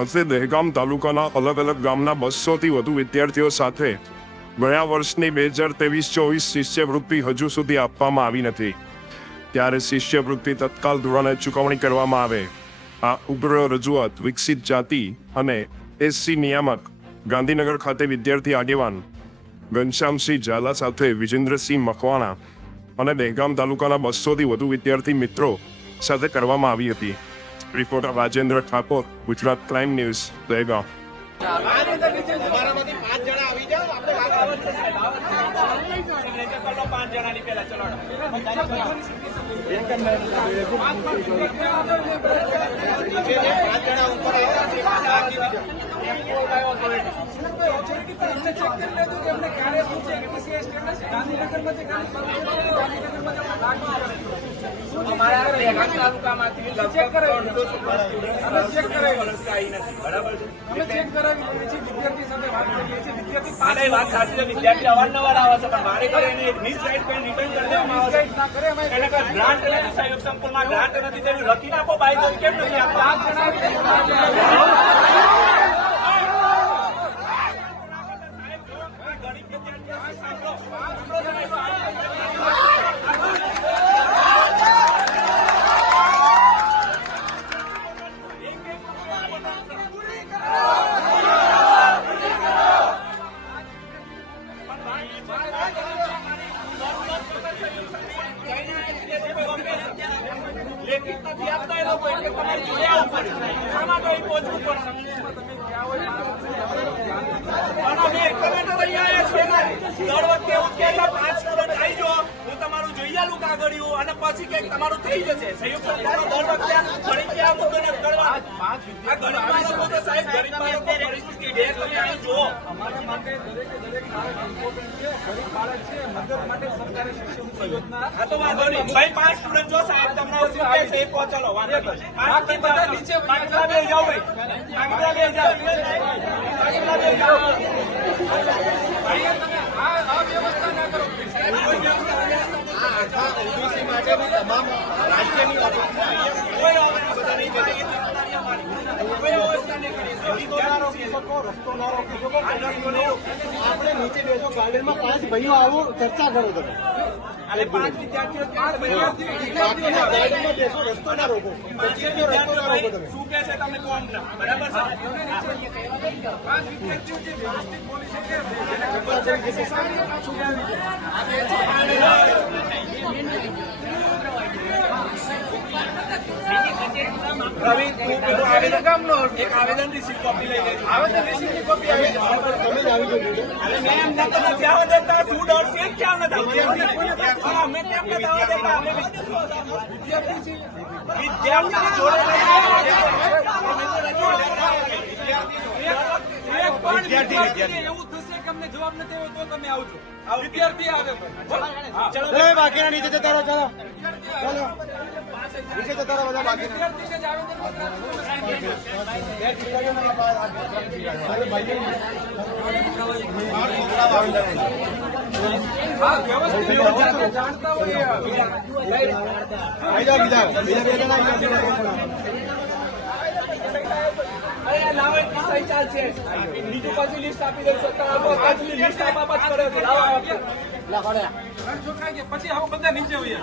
હસ્તે દહેગામ તાલુકાના અલગ અલગ ગામના 200થી વધુ વિદ્યાર્થીઓ સાથે ગયા વર્ષની 2023-24 શિષ્યવૃત્તિ હજુ સુધી આપવામાં આવી નથી, ત્યારે શિષ્યવૃત્તિ તત્કાલ ધોરણે ચૂકવણી કરવામાં આવે, આ ઉગ્ર રજૂઆત વિકસિત જાતિ અને એસસી નિયામક ગાંધીનગર ખાતે વિદ્યાર્થી આગેવાન ઘનશ્યામસિંહ ઝાલા સાથે વિજેન્દ્રસિંહ મકવાણા અને દહેગામ તાલુકાના 200થી વધુ વિદ્યાર્થી મિત્રો સાથે કરવામાં આવી હતી. Reporter Rajendra Thakor, Gujarat crime news, Dehgam. વિદ્યાર્થી અવારનવાર આવે છે, પણ મારે મિસગાઈડ કરીને રિટર્ન કરી દેવામાં આવે છે. ગ્રાન્ટ નથી, સહયોગ સંકુલમાં ગ્રાન્ટ નથી, તેનું લખીને આપો. બાય કેમ નથી આપતા? લેખિત નથી આપતા એ લોકો, એટલે તમારે જોડે આવવું પડે. આમાં તો એ પહોંચવું પડે. અમે એકમેન્ટ અહીંયા આવ્યા છીએ. દર વખતે એવું કે 5 સ્ટુડન્ટ આવી જાઓ, હું તમારું જોઈ આલું કાગળિયું અને પછી કંઈક તમારું થઈ જશે. સંયુક્ત સંસ્થાનો દર વખતે ગણિત આ મુદ્દાને કરવા આ ગણિતમાં લોકો તો સાહેબ ગણિતમાં લોકો પરિસ્થિતિ બે કલ્યાણ જુઓ. અમારા માટે દરેક બાળક ઇમ્પોર્ટન્ટ છે. ગરીબ બાળક છે, મદદ માટે સરકારે શિષ્યવૃત્તિ યોજના. આ તો વાંધો નહીં ભાઈ, 5 સ્ટુડન્ટ જો સાહેબ તમને શું કહે છે એ પહોંચાડો. વાંધો નહીં. બાકી બધા નીચે આગળ બે જાઓ ભાઈ, આગળ બે જાઓ, આગળ બે જાઓ. ભાઈ તમે આ વ્યવસ્થા ના કરો. ઓબીસી માટેની તમામ રાજ્યની કોઈ અવસ્થા નહીં કરી, કોઈ અવસ્થા નહીં કરી. રસ્તો ના રોકી શકો. આપણે નીચે બેસો ગાર્ડનમાં 5 ભાઈઓ આવો, ચર્ચા કરો તમે. અને 5 વિદ્યાર્થીઓ બાકીના ગાર્ડનમાં બેસો, રસ્તો ના રોકો. રસ્તો ના રોકો તમે. શું કહે છે તમે કોણ બરાબર છે? 5 વિદ્યાર્થીઓ જે વ્યવસ્થિત બોલી શકે એને ખબર છે કે સારી પાછું રવિ, એક આવેદન રિસીવ કોપી લઈ લેજો. આવેદન રિસીવની કોપી આવી તમે જ આવી ગયો. અરે મેં એમ નતો નથી આવવા દેતા. શું ડર છે? ક્યાં નથી આવવા? અમે કેમ નથી આવવા દેતા? અમે વિદ્યાર્થી જોડે એક પણ વિદ્યાર્થી એવું થશે કે અમને જવાબ નથી આવ્યો તો તમે આવજો. વિદ્યાર્થી આવે ચલો બાકીના નીચે જતા રહો. ચાલો ચાલો નીચે જતા રહો બધા. બાકી વિદ્યાર્થીને જ આવેદન હા વ્યવસ્થિત યોજના જાણતા હોય. આવી જાઓ. બીજા બે જણા આવી જાઓ. અરે લાવો એક સહી ચાલશે. બીજું પછી લિસ્ટ આપી દઉં છું. પાછું લિસ્ટ આપવા જ કરે છે. લાવો છોકરા કે પછી આવો બધા નીચે હોઈએ.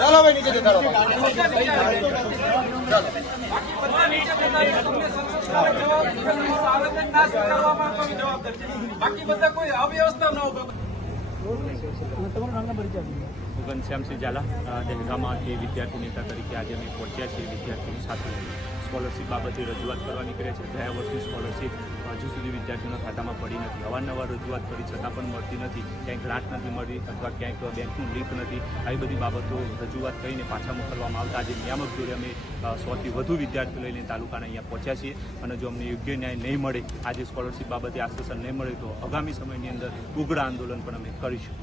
ચાલો ભાઈ નીચે જતા રહો. બધા નીચે આવે. બાકી બધા નીચે જતા રહીએ. તમને સંસદ દ્વારા જવાબ તમારું આવેદન ના સ્વીકારવામાં તો જવાબદાર છે. બાકી બધા કોઈ અવ્યવસ્થા ન હોય. ઘનશ્યામસિંહ ઝાલા, દહેગામમાંથી વિદ્યાર્થી નેતા તરીકે આજે અમે પહોંચ્યા છીએ. વિદ્યાર્થીઓ સાથે સ્કોલરશીપ બાબતે રજૂઆત કરવા નીકળે છે. ગયા વર્ષની સ્કોલરશીપ હજુ સુધી વિદ્યાર્થીઓના ખાતામાં પડી નથી. અવારનવાર રજૂઆત કરી છતાં પણ મળતી નથી. ક્યાંક ગ્રાન્ટ નથી મળી અથવા ક્યાંક બેંકનું લિંક નથી. આવી બધી બાબતો રજૂઆત કરીને પાછા મોકલવામાં આવતા આજે નિયામક જોડે અમે 100થી વધુ વિદ્યાર્થીઓ લઈને તાલુકાના અહીંયા પહોંચ્યા છીએ. અને જો અમને યોગ્ય ન્યાય નહીં મળે, આજે સ્કોલરશીપ બાબતે આશ્વાસન નહીં મળે, તો આગામી સમયની અંદર ઉગ્ર આંદોલન પણ અમે કરીશું.